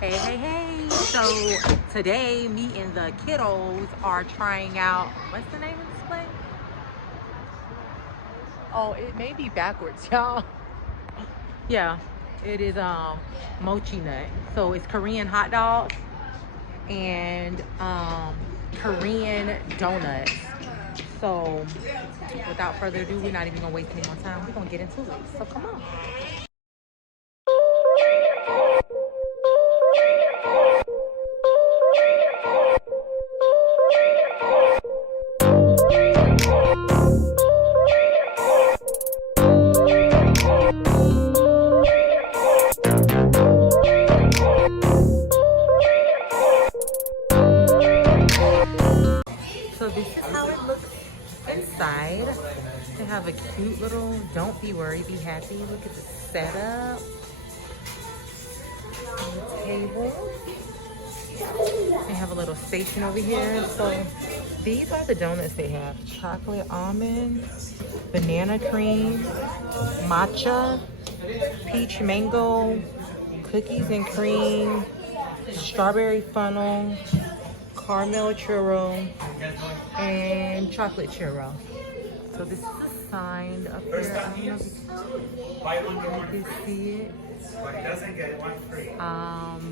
Hey, hey, hey. So today, me and the kiddos are trying out, what's the name of this place? Oh, it may be backwards, y'all. Yeah, it is Mochinut. So it's Korean hot dogs and Korean donuts. So without further ado, we're not even gonna waste any more time. We're gonna get into it. So come on. So this is how it looks inside. They have a cute little, don't be worried, be happy. Look at the setup. On the table. They have a little station over here. So these are the donuts they have. Chocolate almond, banana cream, matcha, peach mango, cookies and cream, strawberry funnel, caramel churro, and chocolate churro. So this is a sign up here. I don't know if you can see it.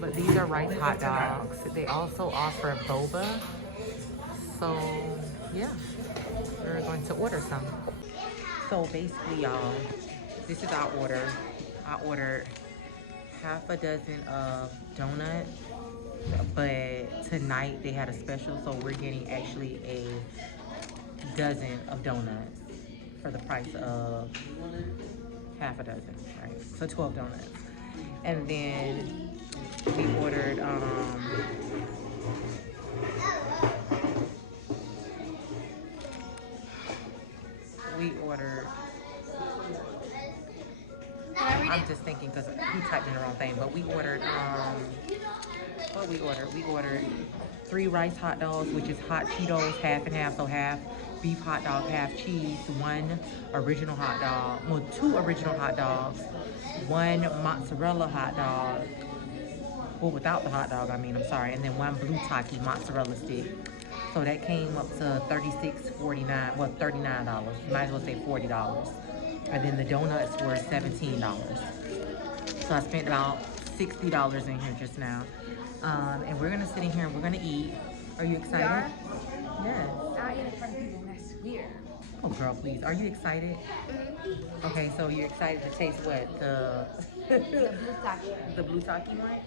But these are rice hot dogs. They also offer boba. So yeah, we're going to order some. So basically, y'all, this is our order. I ordered half a dozen of donuts, but tonight they had a special, so we're getting actually a dozen of donuts for the price of half a dozen, right? So 12 donuts. And then we ordered I'm just thinking because he typed in the wrong thing, but we ordered what we ordered 3 rice hot dogs, which is hot Cheetos, half and half, so half beef hot dog, half cheese, 1 original hot dog, well, 2 original hot dogs, 1 mozzarella hot dog, well, without the hot dog, I mean, I'm sorry, and then 1 blue taki mozzarella stick. So that came up to $36.49, well, $39. You might as well say $40. And then the donuts were $17. So I spent about $60 in here just now. And we're gonna sit in here and we're gonna eat. Are you excited? Yes. Not in front of people, that's weird. Oh girl, please. Are you excited? Okay, so you're excited to taste what? The blue taki. The blue taki one?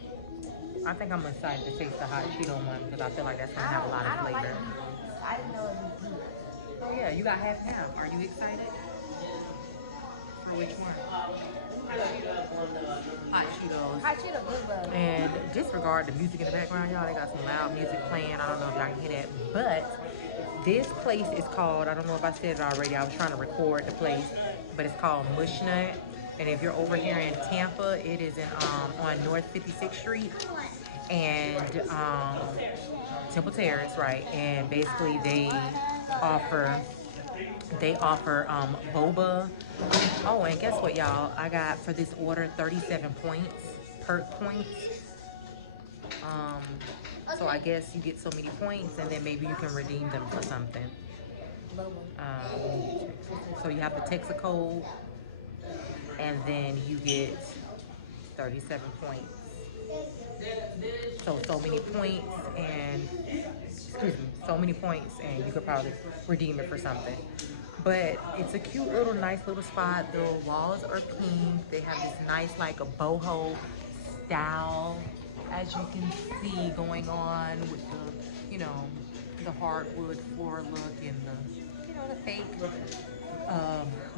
I think I'm excited to taste the hot Cheeto one because I feel like that's gonna have a lot of flavor. I didn't know it was blue. Oh yeah, you got half and half. Are you excited? For which one? Hot Cheetos. Hot Cheeto good love. And disregard the music in the background, y'all. They got some loud music playing. I don't know if y'all can hear that. But this place is called, I don't know if I said it already. I was trying to record the place. But it's called Mochinut. And if you're over here in Tampa, it is in on North 56th Street. And Temple Terrace, right? And basically they offer boba. Oh, and guess what, y'all? I got for this order 37 points, perk points. So I guess you get so many points, and then maybe you can redeem them for something. So you have to text a code, and then you get 37 points. So many points, and so many points, and you could probably redeem it for something. But it's a cute little, nice little spot. The walls are pink. They have this nice, like a boho style, as you can see, going on with the, the hardwood floor look and the fake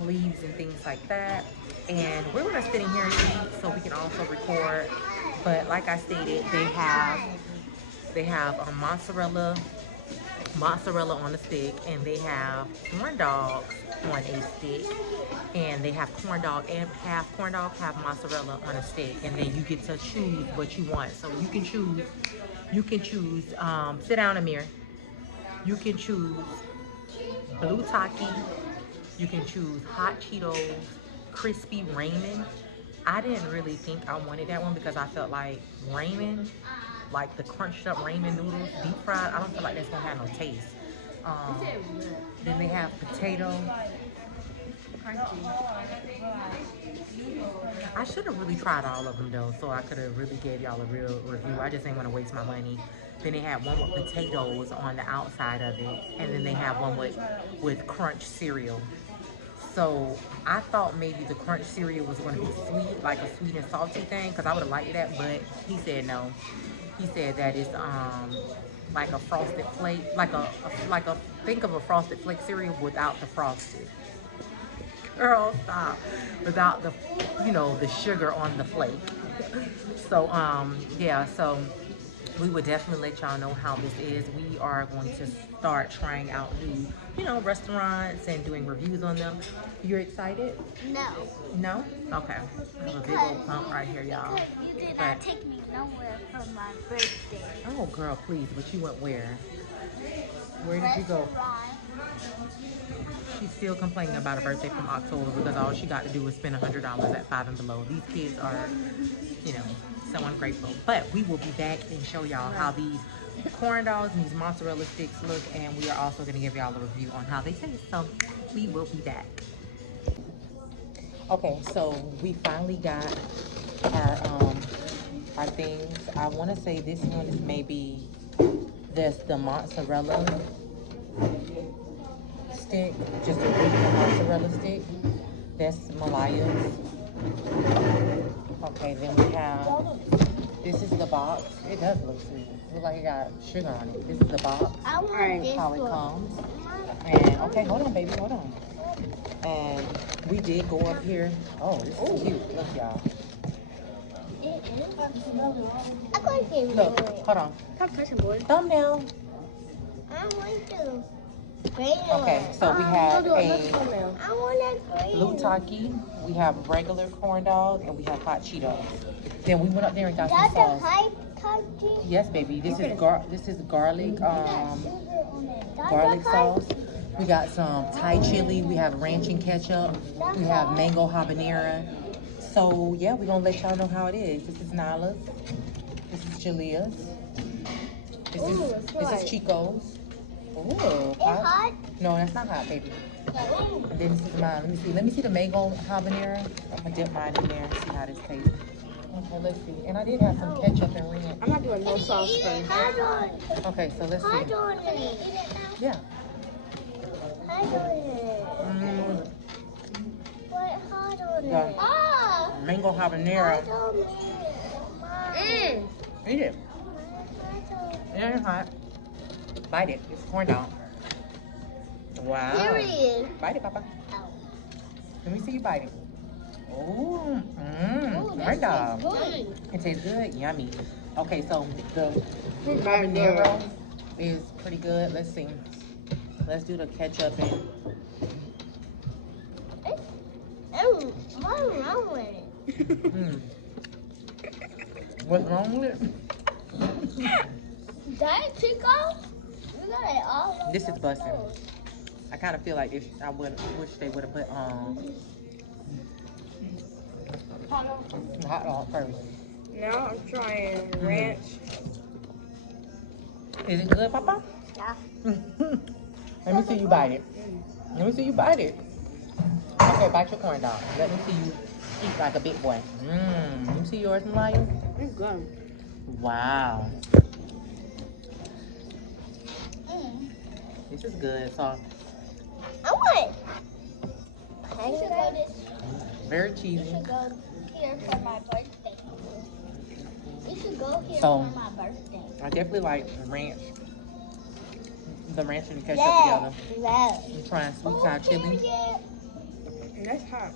leaves and things like that. And we're gonna sit in here and eat so we can also record. But like I stated, they have a mozzarella on a stick, and they have corn dogs on a stick, and they have corn dog and half corn dog, half mozzarella on a stick, and then you get to choose what you want. So you can choose sit down, Amir. You can choose blue taki, you can choose hot Cheetos, crispy ramen, I didn't really think I wanted that one because I felt like ramen, like the crunched up ramen noodles, deep fried, I don't feel like that's gonna have no taste. Um, then they have potato. I should have really tried all of them though, so I could have really gave y'all a real review. I just didn't want to waste my money. Then they had one with potatoes on the outside of it, and then they have one with crunch cereal. So I thought maybe the crunch cereal was going to be sweet, like a sweet and salty thing, because I would have liked that. But he said no. He said that it's like a frosted flake, like a think of a frosted flake cereal without the frosted. Girl, stop. Without the, the sugar on the flake. So, yeah, so we would definitely let y'all know how this is. We are going to start trying out new, restaurants and doing reviews on them. You're excited? No. No? Okay. I have a big old pump right here, y'all. You did But, not take me nowhere for my birthday. oh, girl, please. But you went where? Where did you go? She's still complaining about a birthday from October because all she got to do was spend $100 at 5 and below. These kids are, so ungrateful. But we will be back and show y'all how these corn dogs and these mozzarella sticks look, and we are also going to give y'all a review on how they taste. So we will be back. Okay, so we finally got our things. I want to say this one is maybe the mozzarella stick, just a regular mozzarella stick. That's Malaya's. Okay, then we have, this is the box. It does look sweet. It looks like it got sugar on it. This is the box. I want this how it one. comes. And, okay, hold on, baby, hold on. And we did go up here. Oh, this is cute. Look, y'all. I can't see Look, hold on. Stop touching, boy. Thumb down. I want to. Okay, so we have a I want that blue taki, we have regular corn dog, and we have hot Cheetos. Then we went up there and got some That's a sauce. high touchy. Yes, baby. This is garlic garlic sauce. We got some Thai chili. We have ranch and ketchup. We have mango habanero. So yeah, we're gonna let y'all know how it is. This is Nala's. This is Jalea's. This is Chico's. Ooh, It's hot. No, that's not hot, baby. And then this is mine. Let me see. Let me see the mango habanero. I'm gonna dip mine in there and see how this tastes. Okay, let's see. And I did have some ketchup and ranch. I'm not doing no sauce first. Hot on. Okay, so let's Hot see. on it. Yeah. Hot on it. What hot on Yeah. it? Ah! Mango habanero. Hot on it. Mom. Eat it. Hot on it. Yeah, it's hot. Bite it. It's corn dog. Wow. Period. Bite it, Papa. Ow. Let me see you bite it. Ooh, Ooh, corn this dog. tastes good. It tastes good. Yummy. Okay, so the Habanero. habanero is pretty good. Let's see. Let's do the ketchup and What's wrong with it? What's wrong with it? Diet Chico? You got it all over This is the busting. floor. I kind of feel like this. I wish they would have put hot dog first. Now I'm trying ranch. Is it good, Papa? Yeah. Let me see you bite it. Let me see you bite it. Okay, bite your corn dog. Let me see you eat like a big boy. Let me see yours, Malaya. It's good. Wow. This is good. So I want. You should go this. very You cheesy. should go here for my birthday. You should go here So- for my birthday. I definitely like ranch. The ranch and the ketchup Yeah. together. Yeah. I'm trying sweet Thai chili. Yeah. And that's hot.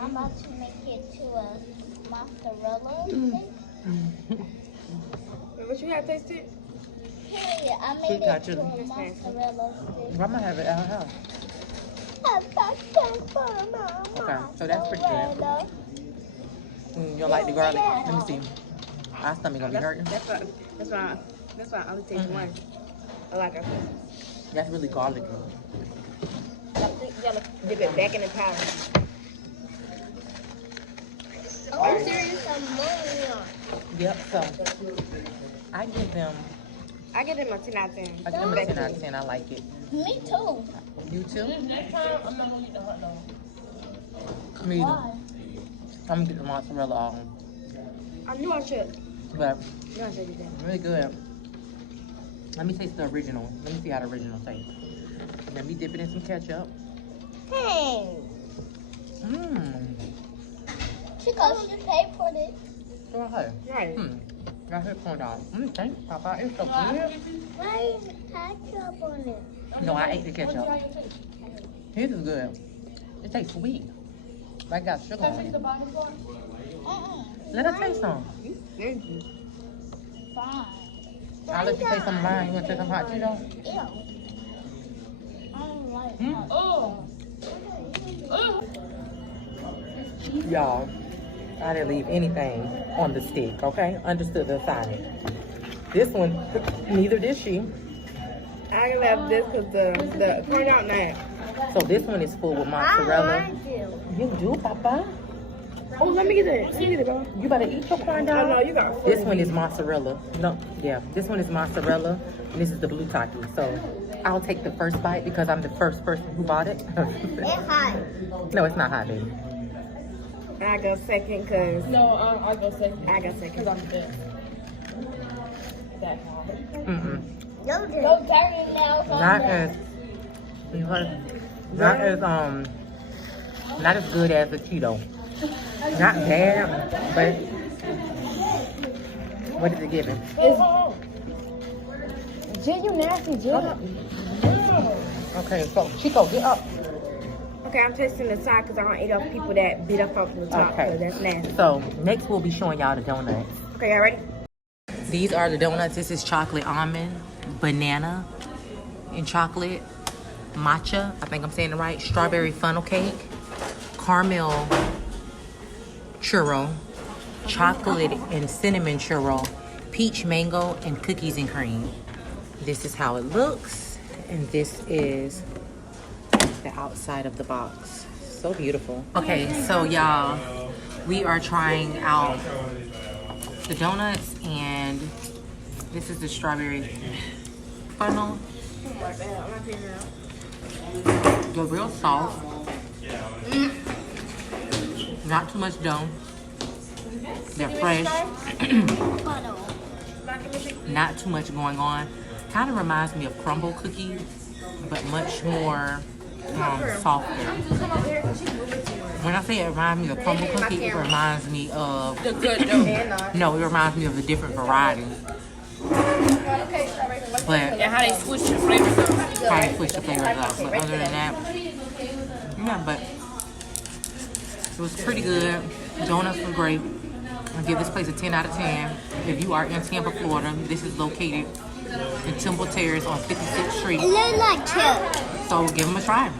I'm about to make it to a mozzarella stick. Wait, what you have tasted? Period. I made Sweet Thai it to chili. a mozzarella stick. I'm gonna have it at her house. Okay, so that's pretty good. You don't like the garlic? Let me see. My stomach gonna be hurting. That's why I only taste one. I like it. That's really garlicky. You gotta dip it back in the powder. Are you serious? Yep, so I give them I get them a 10 out of 10. I give them a 10 out of 10. I like it. Me too. You too? Next time, I'm not gonna eat the hot dog. Me either. Why? I'm gonna get the mozzarella on. I knew I should. But I knew I should do that. really good. Let me taste the original. Let me see how the original tastes. Let me dip it in some ketchup. Hey. Mmm. Chico, you paid for this. Go ahead. Right. Got her corn dog. Thanks, Papa. It's so good. Why is ketchup on it? No, I ate the ketchup. His is good. It tastes sweet. I got sugar on it. Let her taste some. Thank you. Fine. I'll let you taste some of mine. You want to taste some hot Cheetos? Ew. I don't like Oh. Y'all, I didn't leave anything on the stick, okay? Understood the assignment. This one, neither did she. I left this because the corn dog night. So this one is full with mozzarella. You do, Papa? Oh, let me get it. Let me get it, girl. You better eat your corn Oh, no, dog. you got This one is mozzarella. No, yeah, this one is mozzarella. And this is the blue taki. So I'll take the first bite because I'm the first person who bought it. It's hot. No, it's not hot, baby. I go second because No, I'll go second. I go Because second. I'm the best. That hard. Mm-mm. Go dirty now. Not as good as a Cheeto. Not bad, but what is it giving? Jay, you nasty, Jay. Okay, so Chico, get up. Okay, I'm tasting the side because I don't eat off people that bit up off the top. Okay. So that's nasty. So next we'll be showing y'all the donuts. Okay, y'all ready? These are the donuts. This is chocolate almond, banana, and chocolate, matcha, I think I'm saying it right, strawberry funnel cake, caramel churro, chocolate and cinnamon churro, peach mango, and cookies and cream. This is how it looks, and this is the outside of the box. So beautiful. Okay, so y'all, we are trying out the donuts, and this is the strawberry funnel. They're real soft. Not too much dough. They're fresh. Not too much going on. Kind of reminds me of crumble cookies, but much more softer. When I say it reminds me of crumble cookie, it reminds me of The good dough. no, it reminds me of a different variety. But And how they switch the flavors up. how to switch the flavors up. But other than that, yeah, but it was pretty good. Donuts were great. I'll give this place a 10 out of 10. If you are in Tampa, Florida, this is located in Temple Terrace on 56th Street. It looks like chips. So give them a try.